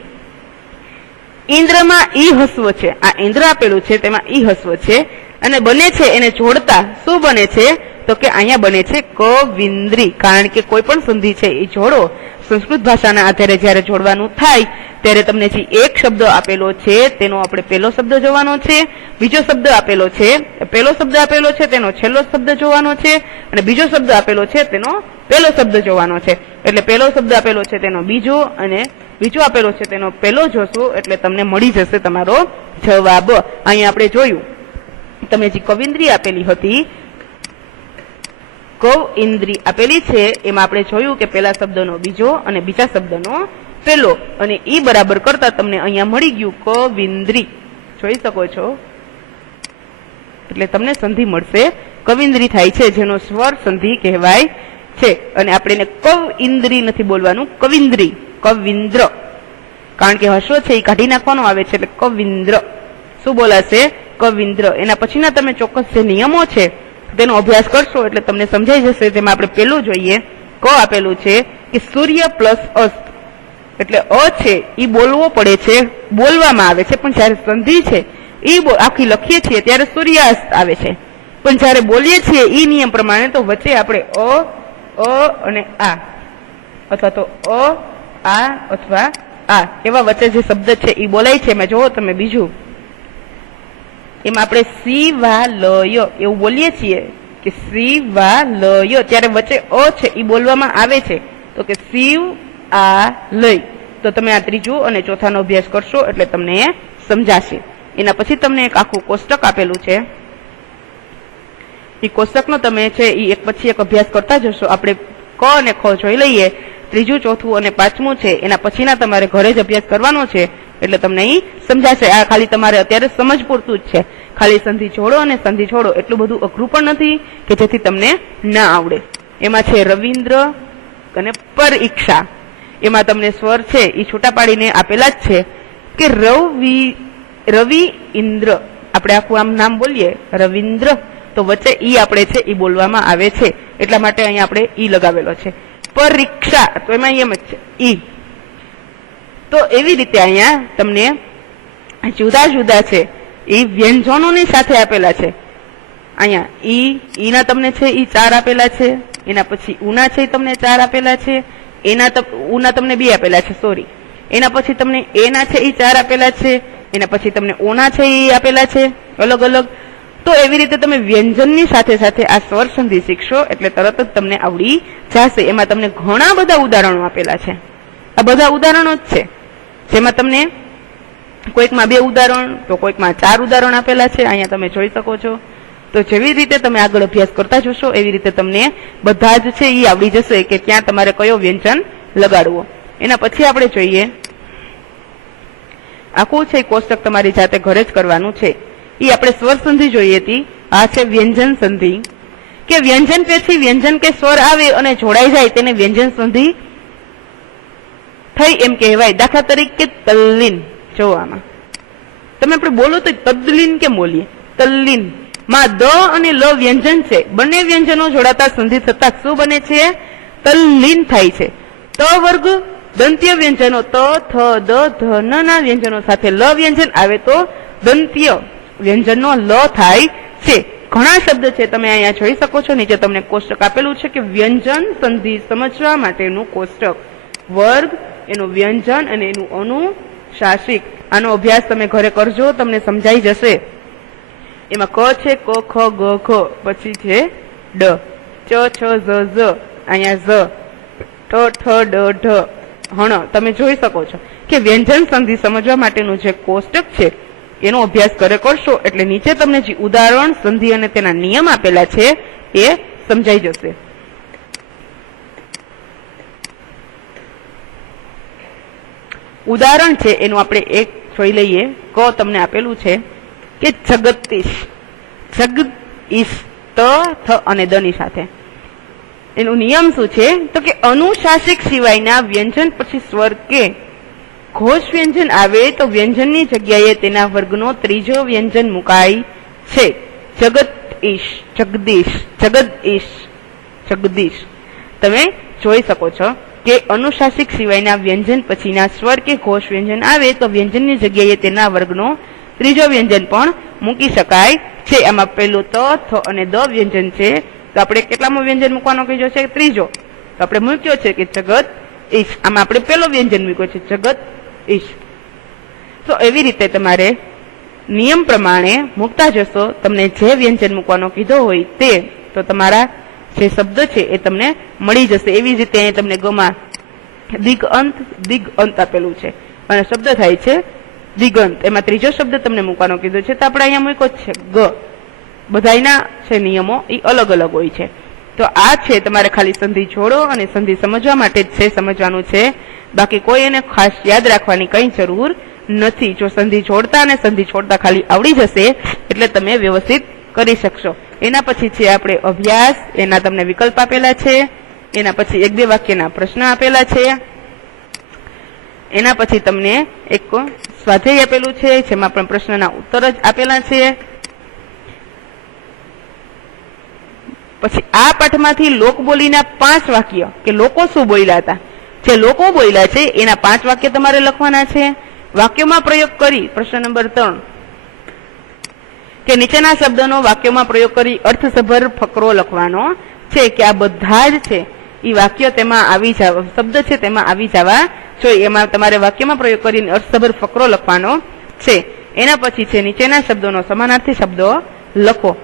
ઇન્દ્રમાં ઈ હસ્વ છે. આ ઇન્દ્ર આપેલું છે તેમાં ઈ હસ્વ છે અને બને છે એને જોડતા શું બને છે? તો કે અહીંયા બને છે કવિન્દ્રી. કારણ કે કોઈ પણ સંધિ છે એ જોડો સંસ્કૃત ભાષાના આધારે જયારે જોડવાનું થાય ત્યારે તમને જે એક શબ્દ આપેલો છે તેનો આપણે પહેલો શબ્દ જોવાનો છે, બીજો શબ્દ આપેલો છે પહેલો શબ્દ આપેલો છે તેનો છેલ્લો શબ્દ જોવાનો છે અને બીજો શબ્દ આપેલો છે તેનો પહેલો શબ્દ જોવાનો છે. એટલે પહેલો શબ્દ આપેલો છે તેનો બીજો અને બીજો આપેલો છે તેનો પહેલો જોશો એટલે તમને મળી જશે તમારો જવાબ. અહીંયા આપણે જોયું તમે જે કવિન્દ્રી આપેલી હતી, કવિન્દ્રી આપેલી છે એમાં આપણે જોયું કે પહેલા શબ્દનો બીજો અને બીજા શબ્દનો પહેલો અને ઈ બરાબર કરતા તમને અહીંયા મળી ગયું કવિન્દ્રી. જોઈ શકો છો. એટલે તમને સંધિ મળશે કવિન્દ્રી થાય છે જેનો સ્વર સંધિ કહેવાય છે. અને આપણે એને કવિન્દ્રી નથી બોલવાનું, કવિન્દ્રી, કવિન્દ્ર. કારણ કે હસ્વ છે એ કાઢી નાખવાનો આવે છે એટલે કવિન્દ્ર. શું બોલાશે? કવિન્દ્ર. એના પછીના તમે ચોક્કસ જે નિયમો છે તેનો અભ્યાસ કરશો એટલે તમને સમજાઈ જશે. તેમાં આપણે પેલું જોઈએ. ક આપેલું છે કે સૂર્ય પ્લસ અસ્ત. એટલે અ છે એ બોલવો પડે છે, બોલવામાં આવે છે, પણ જયારે સંધિ છે એ આખી લખીએ છીએ ત્યારે સૂર્યાસ્ત આવે છે. પણ જયારે બોલીએ છીએ એ નિયમ પ્રમાણે તો વચ્ચે આપણે અ અને આ અથવા તો આ અથવા આ એવા વચ્ચે જે શબ્દ છે એ બોલાય છે. એમાં જોવો તમે બીજું એમાં આપણે શિવાલય એવું બોલીએ છીએ કે શિવાલય ત્યારે વચ્ચે અ છે એ બોલવામાં આવે છે તો કે શિવ આ લય. તો તમે આ ત્રીજું અને ચોથાનો અભ્યાસ કરશો એટલે તમને સમજાશે. એના પછી તમને એક આખું કોષ્ટક આપેલું છે. એ કોષ્ટકનો તમે છે એ એક પછી એક અભ્યાસ કરતા જશો. આપણે ક અને ખ જોઈ લઈએ. ત્રીજું, ચોથું અને પાંચમું છે એના પછીના તમારે ઘરે જ અભ્યાસ કરવાનો છે એટલે તમને એ સમજાશે. આ ખાલી તમારે અત્યારે સમજ પૂરતું જ છે. ખાલી સંધિ જોડો અને સંધિ છોડો એટલું બધું અઘરું પણ નથી કે જેથી તમને ના આવડે. એમાં છે રવિન્દ્ર અને પરીક્ષા. એમાં તમને સ્વર છે એ છૂટા પાડીને આપેલા જ છે કે રવિ ઇન્દ્ર આપણે આખું આમ નામ બોલીએ રવિન્દ્ર, તો વચ્ચે ઈ આપણે છે ઈ બોલવામાં આવે છે, એટલા માટે અહીંયા આપણે ઈ લગાવેલો છે. પરીક્ષા, તો એમાં એમ જ છે ઈ. તો એવી રીતે અહીંયા તમને જુદા જુદા છે એ વ્યંજનોની સાથે આપેલા છે. અહીંયા ઈના તમને છે ઈ 4 આપેલા છે, એના પછી ઉના છે તમને 4 આપેલા છે, ઉના તમને 2 આપેલા છે, સોરી. એના પછી તમને એના છે ઈ 4 આપેલા છે, એના પછી તમને ઓના છે ઈ આપેલા છે અલગ અલગ. તો એવી રીતે તમે વ્યંજનની સાથે સાથે આ સ્વર સંધિ શીખશો એટલે તરત જ તમને આવડી જશે. એમાં તમને ઘણા બધા ઉદાહરણો આપેલા છે. આ બધા ઉદાહરણો જ છે, જેમાં તમને કોઈકમાં 2 ઉદાહરણ તો કોઈકમાં 4 ઉદાહરણ આપેલા છે. અહીંયા તમે જોઈ શકો છો. તો જેવી રીતે તમે આગળ અભ્યાસ કરતા જશો એવી રીતે તમને બધા જ છે એ આવડી જશે કે ક્યાં તમારે કયો વ્યંજન લગાડવો. એના પછી આપણે જોઈએ આખું છે કોષ્ટક તમારી જાતે ઘરે જ કરવાનું છે. એ આપણે સ્વર સંધિ જોઈએ હતી. આ છે વ્યંજન સંધિ, કે વ્યંજન પછી વ્યંજન કે સ્વર આવે અને જોડાઈ જાય તેને વ્યંજન સંધિ થઈ એમ કહેવાય. દાખલા તરીકે તલ્લીન, જો આમાં તમે આપણે બોલો તો તદ્લીન કેમ બોલીએ? તલ્લીન માં દ અને લ વ્યંજન છે, બંને વ્યંજનો જોડાતા સંધિ થતા શું બને છે? તલ્લીન થાય છે. ત વર્ગ દંત્ય વ્યંજનો ત, થ, દ, ધ, ન ના વ્યંજનો સાથે લ વ્યંજન આવે તો દંત્ય વ્યંજનનો લ થાય છે. ઘણા શબ્દ છે તમે અહીંયા જોઈ શકો છો. નીચે તમને કોષ્ટક આપેલું છે કે વ્યંજન સંધિ સમજવા માટેનું કોષ્ટક, વર્ગ, એનું વ્યંજન અને એનું અનુશાસિક. આનો અભ્યાસ તમે ઘરે કરજો, તમને સમજાઈ જશે. એમાં ક છે ક, ખ, ગ, ઘ, પછી છે ડ, ચ, છ, ઝ, ઝ, અહીંયા ઝ, ઠ, ઠ, ડ, ઢ, હણ. તમે જોઈ શકો છો કે વ્યંજન સંધિ સમજવા માટેનું જે કોષ્ટક છે એનો અભ્યાસ ઘરે કરશો એટલે નીચે તમને જે ઉદાહરણ, સંધિ અને તેના નિયમ આપેલા છે એ સમજાઈ જશે. ઉદાહરણ છે એનું આપણે એક જોઈ લઈએ. ક તમને આપેલું છે કે જગદીશ, જગદીશ ત, થ અને દ ની સાથે. એનું નિયમ શું છે તો કે અનુશાસિક સિવાયના વ્યંજન પછી સ્વર કે ઘોષ વ્યંજન આવે તો વ્યંજનની જગ્યાએ તેના વર્ગનો ત્રીજો વ્યંજન મુકાય છે. જગદીશ, જગદીશ, જગદીશ, જગદીશ. તમે જોઈ શકો છો કે અનુશાસિક સિવાયના વ્યંજન પછીના સ્વર કે ઘોષ વ્યંજન આવે તો વ્યંજનની જગ્યાએ તેના વર્ગનો ત્રીજો વ્યંજન પણ મૂકી શકાય છે. આમાં પહેલું ત, થ અને દ વ્યંજન છે, તો આપણે કેટલામો વ્યંજન મૂકવાનો કીધો છે? ત્રીજો. તો આપણે મૂક્યો છે કે જગત ઈશ. આમાં આપણે પહેલો વ્યંજન મૂક્યો છે જગત ઈશ. તો એવી રીતે તમારે નિયમ પ્રમાણે મૂકતા જશો. તમને જે વ્યંજન મૂકવાનો કીધો હોય તે તો તમારા જે શબ્દ છે એ તમને મળી જશે. એવી જ રીતે તમને ગમાં દિગઅંત, દિગઅંત આપેલું છે અને શબ્દ થાય છે દિગંત. એમાં ત્રીજો શબ્દ તમને મૂકવાનો કીધો છે તો આપણે અહીંયા મૂક્યો છે ગ. બધાના છે નિયમો એ અલગ અલગ હોય છે. તો આ છે તમારે ખાલી સંધિ જોડો અને સંધિ સમજવા માટે જ છે, સમજવાનું છે. બાકી કોઈ એને ખાસ યાદ રાખવાની કઈ જરૂર નથી. જો સંધિ જોડતા અને સંધિ છોડતા ખાલી આવડી જશે એટલે તમે વ્યવસ્થિત કરી શકશો. એના પછી છે આપણે અભ્યાસ. એના તમને વિકલ્પ આપેલા છે. એના પછી 1-2 વાક્યના પ્રશ્ન આપેલા છે. એના પછી તમને એક સ્વાધ્યાય આપેલું છે જેમાં પણ પ્રશ્નના ઉત્તર જ આપેલા છે. પછી આ પાઠમાંથી લોકબોલીના 5 વાક્ય કે લોકો શું બોલ્યા હતા, જે લોકો બોલ્યા છે એના 5 વાક્ય તમારે લખવાના છે. વાક્યોમાં પ્રયોગ કરી પ્રશ્ન નંબર 3 કે નીચેના શબ્દનો વાક્યોમાં પ્રયોગ કરી અર્થસભર ફકરો લખવાનો છે. કે આ બધા જ છે એ વાક્ય તેમાં આવી જવા, શબ્દ છે તેમાં આવી જવા જોઈએ. એમાં તમારે વાક્યમાં પ્રયોગ કરીને અર્થસભર ફકરો લખવાનો છે. એના પછી છે નીચેના શબ્દોનો સમાનાર્થી શબ્દો લખો.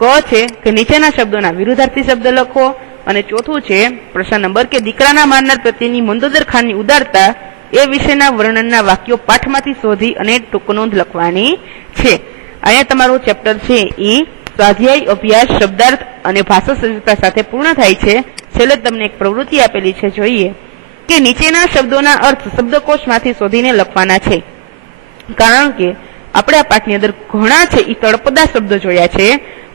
ક છે કે નીચેના શબ્દોના વિરુદ્ધાર્થી શબ્દ લખો. અને ચોથું છે પ્રશ્ન નંબર કે દીકરાના મારનાર પ્રત્યેની મંદોદર ખાનની ઉદારતા એ વિશેના વર્ણનના વાક્યો પાઠમાંથી શોધી અને ટૂંક નોંધ લખવાની છે. અહીંયા તમારું ચેપ્ટર છે એ સ્વાધ્યાય, અભ્યાસ, શબ્દાર્થ અને ભાષા સજ્જતા સાથે પૂર્ણ થાય છે. છેલ્લે તમને એક પ્રવૃત્તિ આપેલી છે, જોઈએ કે નીચેના શબ્દોના અર્થ શબ્દકોશમાંથી શોધીને લખવાના છે. કારણ કે આપણે આ પાઠની અંદર ઘણા છે એ તળપદા શબ્દો જોયા છે,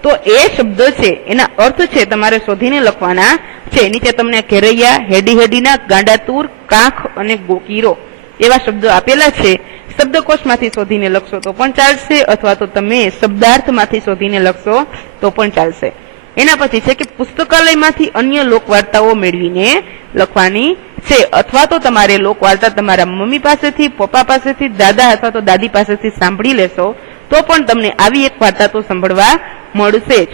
તો એ શબ્દ છે એના અર્થ છે તમારે શોધીને લખવાના છે. નીચે તમને ઘેરૈયા, હેડી હેડીના, ગાંડાતુર, કાંખ અને ગોકીરો એવા શબ્દો આપેલા છે. શબ્દકોશમાંથી શોધીને લખશો તો પણ ચાલશે, અથવા તો તમે શબ્દાર્થમાંથી શોધીને લખશો તો પણ ચાલશે. એના પછી છે કે પુસ્તકાલયમાંથી અન્ય લોકવાર્તાઓ મેળવીને લખવાની છે, અથવા તો તમારે લોકવાર્તા તમારા મમ્મી પાસેથી, પપ્પા પાસેથી, દાદા અથવા તો દાદી પાસેથી સાંભળી લેશો તો પણ તમને આવી એક વાર્તા તો સાંભળવા મળશે જ.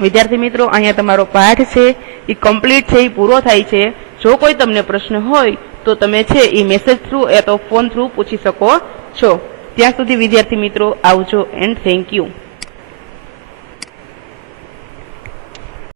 વિદ્યાર્થી મિત્રો, અહીંયા તમારો પાઠ છે એ કમ્પ્લીટ છે, એ પૂરો થાય છે. જો કોઈ તમને પ્રશ્ન હોય તો તમે છે એ મેસેજ થ્રુ અથવા તો ફોન થ્રુ પૂછી શકો છો. ત્યાં સુધી વિદ્યાર્થી મિત્રો આવજો એન્ડ થેન્ક યુ.